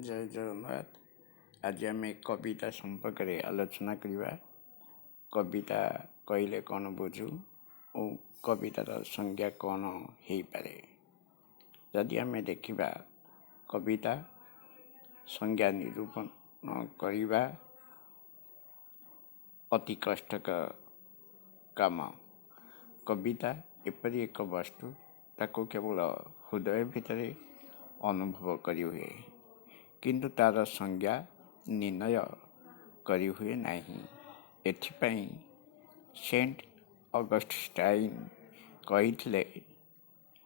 जय जगन्नाथ। आज आम कविता संपर्क में आलोचना करवा। कविता कहले कौन बुझू और कवितार संज्ञा कौन हो पारे। जदि आम देखा कविता संज्ञा निरूपण करवा अति कष्टकर काम। कविता एपरी एक वस्तु ताको केवल हृदय भितर अनुभव करी हुए, किंतु तार संज्ञा निर्णय करी हुए नहीं। एथिपाई सेंट ऑगस्टाइन कहिथिले,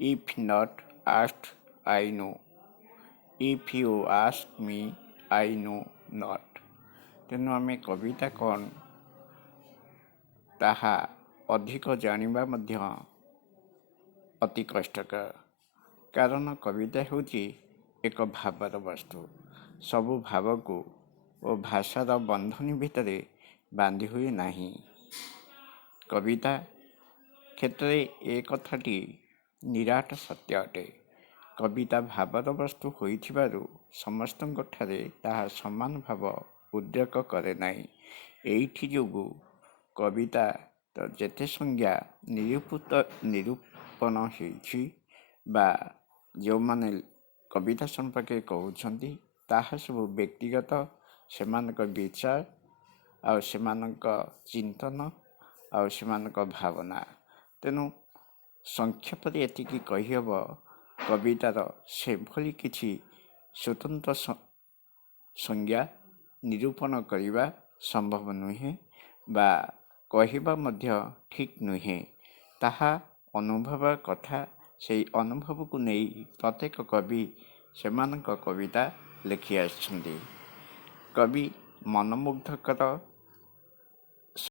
if not asked I know, if you ask me I know not. तेणु आम कविता कौन ताहा अधिक जानिबा मध्य अति कष्टकर, कारण कविता होची एक भावर वस्तु। सबु भाव को और भाषार बंधनी भितर बांधि हुए नहीं। कविता क्षेत्र ए कथाटी निराट सत्य अटे। कविता भावर वस्तु होइथिबारु समस्तଙ୍କ ठारे ताहा समान भाव उद्रेक करे नाही। एइथि जोगु कविता तो जेते संज्ञा निरूपण होइछि बा जो माने कविता संपर्के कहउछंती ताहा सब व्यक्तिगत सेमानक विचार और सेमानक चिंतन और सेमानक भावना। तेणु संक्षेप एतिकी कहिहब, कवितार से भली किछि स्वतंत्र संज्ञा निरूपण करिबा संभव नुहे बा कहिबा मध्य ठीक नुहे। ताहा अनुभव कथा। से अनुभव को नहीं प्रत्येक कवि सेमानक कविता लिखि आछंती। कवि मनमुग्धकर